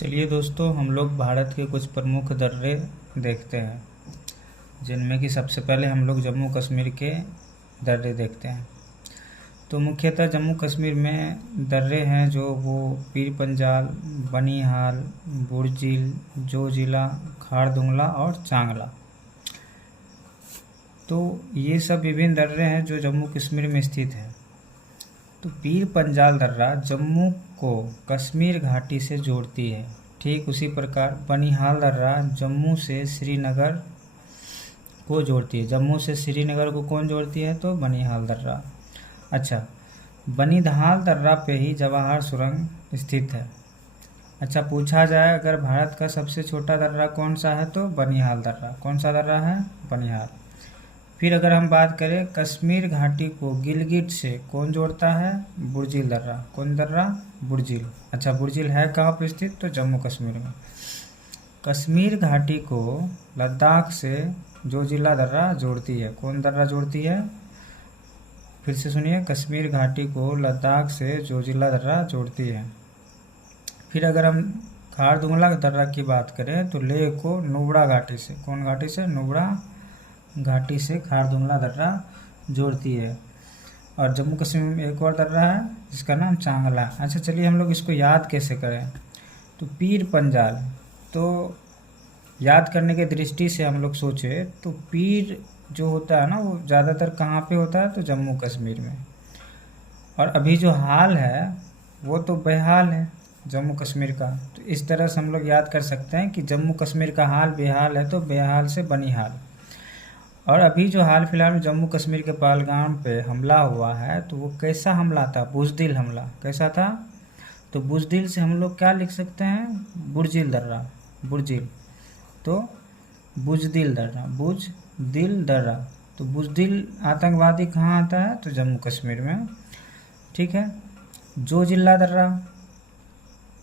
चलिए दोस्तों, हम लोग भारत के कुछ प्रमुख दर्रे देखते हैं, जिनमें कि सबसे पहले हम लोग जम्मू कश्मीर के दर्रे देखते हैं। तो मुख्यतः जम्मू कश्मीर में दर्रे हैं जो वो पीर पंजाल, बनिहाल, बुर्जिल, जोजिला, खारदुंगला और चांगला। तो ये सब विभिन्न दर्रे हैं जो जम्मू कश्मीर में स्थित है। तो पीर पंजाल दर्रा जम्मू को कश्मीर घाटी से जोड़ती है। ठीक उसी प्रकार बनिहाल दर्रा जम्मू से श्रीनगर को जोड़ती है। जम्मू से श्रीनगर को कौन जोड़ती है? तो बनिहाल दर्रा। अच्छा, बनिहाल दर्रा पे ही जवाहर सुरंग स्थित है। अच्छा, पूछा जाए अगर भारत का सबसे छोटा दर्रा कौन सा है तो बनिहाल दर्रा। कौन सा दर्रा है? बनिहाल। फिर अगर हम बात करें कश्मीर घाटी को गिलगिट से कौन जोड़ता है? बुर्जिल दर्रा। कौन दर्रा? बुर्जिल। अच्छा, बुर्जिल है कहाँ पर स्थित? तो जम्मू कश्मीर में। कश्मीर घाटी को लद्दाख से जोजिला दर्रा जोड़ती है। कौन दर्रा जोड़ती है? फिर से सुनिए, कश्मीर घाटी को लद्दाख से जोजिला दर्रा जोड़ती है। फिर अगर हम खारदुंगला दर्रा की बात करें तो लेह को नुब्रा घाटी से, कौन घाटी से? नुब्रा घाटी से खारदुंगला दर्रा जोड़ती है। और जम्मू कश्मीर में एक और दर्रा है जिसका नाम चांगला। अच्छा, चलिए हम लोग इसको याद कैसे करें। तो पीर पंजाल, तो याद करने के दृष्टि से हम लोग सोचे तो पीर जो होता है ना वो ज़्यादातर कहाँ पे होता है? तो जम्मू कश्मीर में। और अभी जो हाल है वो तो बेहाल है जम्मू कश्मीर का। तो इस तरह से हम लोग याद कर सकते हैं कि जम्मू कश्मीर का हाल बेहाल है तो बेहाल से बनिहाल। और अभी जो हाल फिलहाल में जम्मू कश्मीर के पहलगाम पे हमला हुआ है तो वो कैसा हमला था? बुजदिल हमला। कैसा था? तो बुजदिल से हम लोग क्या लिख सकते हैं? बुर्जिल दर्रा। बुर्जिल, तो बुजदिल दर्रा, बुजदिल दर्रा। तो बुजदिल आतंकवादी कहाँ आता है? तो जम्मू कश्मीर में। ठीक है। जोजिला दर्रा,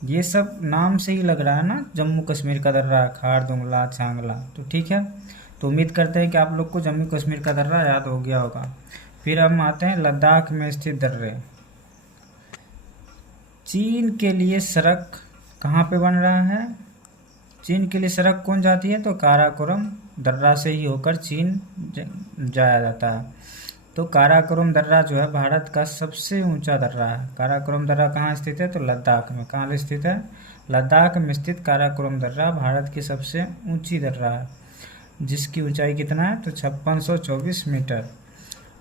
ये सब नाम से ही लग रहा है ना जम्मू कश्मीर का दर्रा, खारदुंगला, चांगला। तो ठीक है, तो उम्मीद करते हैं कि आप लोग को जम्मू कश्मीर का दर्रा याद हो गया होगा। फिर हम आते हैं लद्दाख में स्थित दर्रे। चीन के लिए सड़क कहाँ पे बन रहा है? चीन के लिए सड़क कौन जाती है? तो काराकोरम दर्रा से ही होकर चीन जाया जाता है। तो काराकोरम दर्रा जो है भारत का सबसे ऊंचा दर्रा है। काराकोरम दर्रा कहाँ स्थित है? तो लद्दाख में। कहाँ स्थित है? लद्दाख में स्थित काराकोरम दर्रा भारत की सबसे ऊंची दर्रा है, जिसकी ऊंचाई कितना है? तो 5624 मीटर।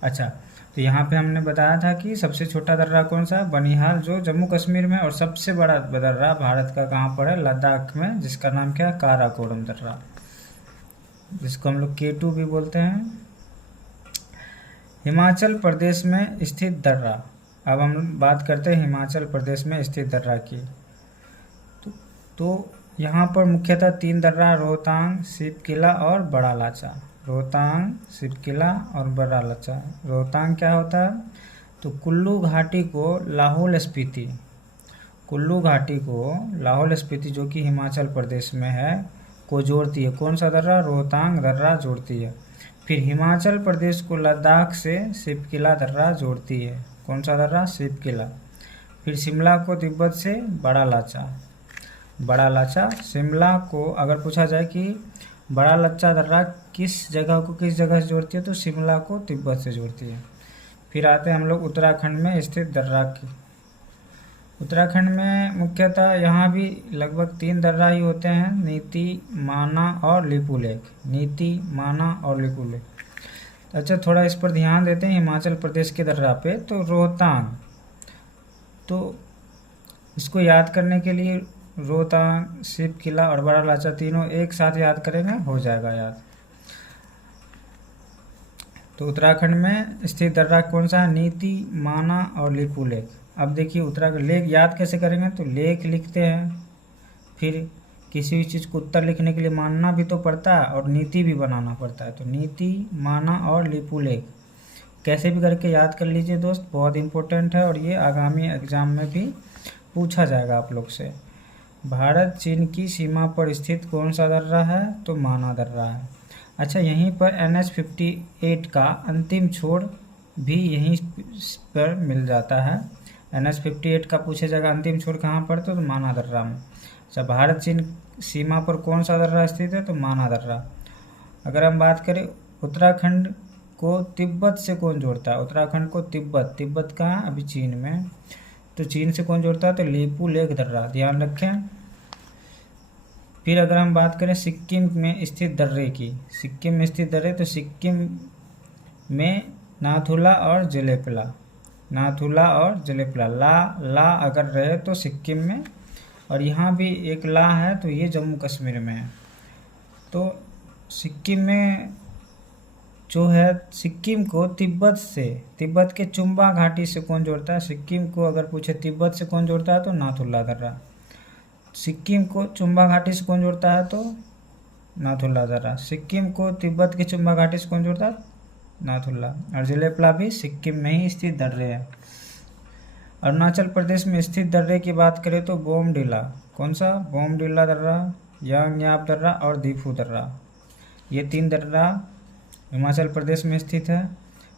अच्छा, तो यहाँ पे हमने बताया था कि सबसे छोटा दर्रा कौन सा है? बनिहाल, जो जम्मू कश्मीर में। और सबसे बड़ा दर्रा भारत का कहाँ पर है? लद्दाख में, जिसका नाम क्या है? काराकोरम दर्रा, जिसको हम लोग K2 भी बोलते हैं। हिमाचल प्रदेश में स्थित दर्रा। अब हम बात करते हैं हिमाचल प्रदेश में स्थित दर्रा की। तो यहाँ पर मुख्यतः 3 दर्रा, रोहतांग, शिवकिला और बड़ा लाचा। रोहतांग, शिवकिला और बड़ा लाचा। रोहतांग क्या होता है? तो कुल्लू घाटी को लाहौल स्पीति, कुल्लू घाटी को लाहौल स्पीति जो कि हिमाचल प्रदेश में है को जोड़ती है। कौन सा दर्रा? रोहतांग दर्रा जोड़ती है। फिर हिमाचल प्रदेश को लद्दाख से शिवकिला दर्रा जोड़ती है। कौन सा दर्रा? शिवकिला। फिर शिमला को तिब्बत से बड़ा लाचा। बड़ा लाचा। शिमला को अगर पूछा जाए कि बड़ा लाचा दर्रा किस जगह को किस जगह से जोड़ती है, तो शिमला को तिब्बत से जोड़ती है। फिर आते हैं हम लोग उत्तराखंड में स्थित दर्रा की। उत्तराखंड में मुख्यतः यहाँ भी लगभग 3 दर्रा ही होते हैं, नीति, माना और लिपुलेख। नीति, माना और लिपुलेख। अच्छा, थोड़ा इस पर ध्यान देते हैं हिमाचल प्रदेश के दर्रा पे। तो रोहतांग, तो इसको याद करने के लिए रोहतांग, शिवकिला और बड़ा लाचा तीनों एक साथ याद करेंगे, हो जाएगा याद। तो उत्तराखंड में स्थित दर्रा कौन सा है? नीति, माना और लिपुलेख। अब देखिए उत्तराखंड लेख याद कैसे करेंगे? तो लेख लिखते हैं, फिर किसी भी चीज़ को उत्तर लिखने के लिए मानना भी तो पड़ता है और नीति भी बनाना पड़ता है। तो नीति, माना और लिपुलेख कैसे भी करके याद कर लीजिए दोस्त, बहुत इंपॉर्टेंट है और ये आगामी एग्जाम में भी पूछा जाएगा आप लोग से। भारत चीन की सीमा पर स्थित कौन सा दर्रा है? तो माना दर्रा है। अच्छा, यहीं पर NH-58 का अंतिम छोर भी यहीं पर मिल जाता है। NH-58 का पूछे जाएगा अंतिम छोर कहाँ पर? तो माना दर्रा में। अच्छा, भारत चीन सीमा पर कौन सा दर्रा स्थित है? तो माना दर्रा। अगर हम बात करें उत्तराखंड को तिब्बत से कौन जोड़ता है? उत्तराखंड को तिब्बत कहाँ है? अभी चीन में। तो चीन से कौन जोड़ता है? तो लीपू लेक दर्रा, ध्यान रखें। फिर अगर हम बात करें सिक्किम में स्थित दर्रे की, सिक्किम में स्थित दर्रे, तो सिक्किम में नाथुला और जलेपला, नाथुला और जलेपला, ला अगर रहे तो सिक्किम में, और यहाँ भी एक ला है तो ये जम्मू कश्मीर में है। तो सिक्किम में जो है, सिक्किम को तिब्बत के चुम्बा घाटी से कौन जोड़ता है? सिक्किम को अगर पूछे तिब्बत से कौन जोड़ता है? तो नाथुला दर्रा। सिक्किम को चुम्बा घाटी से कौन जोड़ता है? तो नाथुला दर्रा। सिक्किम को तिब्बत के चुम्बा घाटी से कौन जोड़ता है? नाथुला। और जलेपला भी सिक्किम में ही स्थित दर्रे हैं। अरुणाचल प्रदेश में स्थित दर्रे की बात करें तो बोमडिला, कौन सा? बोमडिला दर्रा, यांगयाप दर्रा और दीफू दर्रा, ये 3 दर्रा हिमाचल प्रदेश में स्थित है।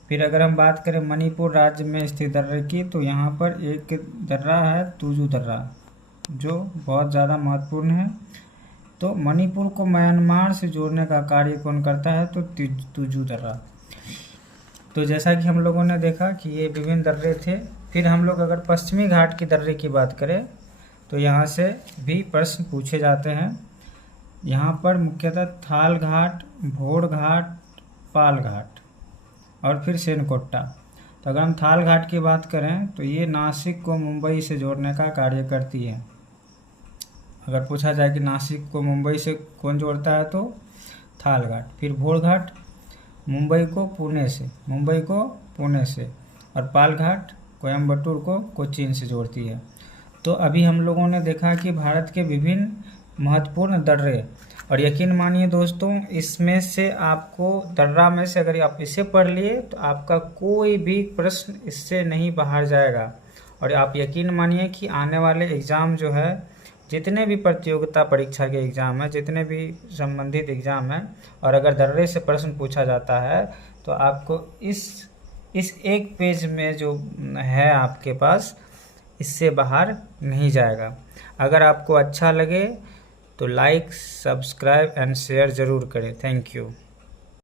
फिर अगर हम बात करें मणिपुर राज्य में स्थित दर्रे की, तो यहाँ पर एक दर्रा है तुजू दर्रा, जो बहुत ज़्यादा महत्वपूर्ण है। तो मणिपुर को म्यांमार से जोड़ने का कार्य कौन करता है? तो तुजू दर्रा। तो जैसा कि हम लोगों ने देखा कि ये विभिन्न दर्रे थे। फिर हम लोग अगर पश्चिमी घाट की दर्रे की बात करें तो यहाँ से भी प्रश्न पूछे जाते हैं। यहाँ पर मुख्यतः थाल घाट, भोर घाट, पाल घाट और फिर सेनकोट्टा। तो अगर हम थाल घाट की बात करें तो ये नासिक को मुंबई से जोड़ने का कार्य करती है। अगर पूछा जाए कि नासिक को मुंबई से कौन जोड़ता है तो थाल घाट। फिर भोर घाट मुंबई को पुणे से, और पाल घाट कोयम्बटूर को कोचीन से जोड़ती है। तो अभी हम लोगों ने देखा कि भारत के विभिन्न महत्वपूर्ण दर्रे, और यकीन मानिए दोस्तों, इसमें से आपको दर्रा में से अगर आप इसे पढ़ लिए तो आपका कोई भी प्रश्न इससे नहीं बाहर जाएगा। और आप यकीन मानिए कि आने वाले एग्ज़ाम जो है, जितने भी प्रतियोगिता परीक्षा के एग्ज़ाम है, जितने भी संबंधित एग्ज़ाम है, और अगर दर्रे से प्रश्न पूछा जाता है तो आपको इस एक पेज में जो है आपके पास, इससे बाहर नहीं जाएगा। अगर आपको अच्छा लगे तो लाइक, सब्सक्राइब एंड शेयर ज़रूर करें। Thank you.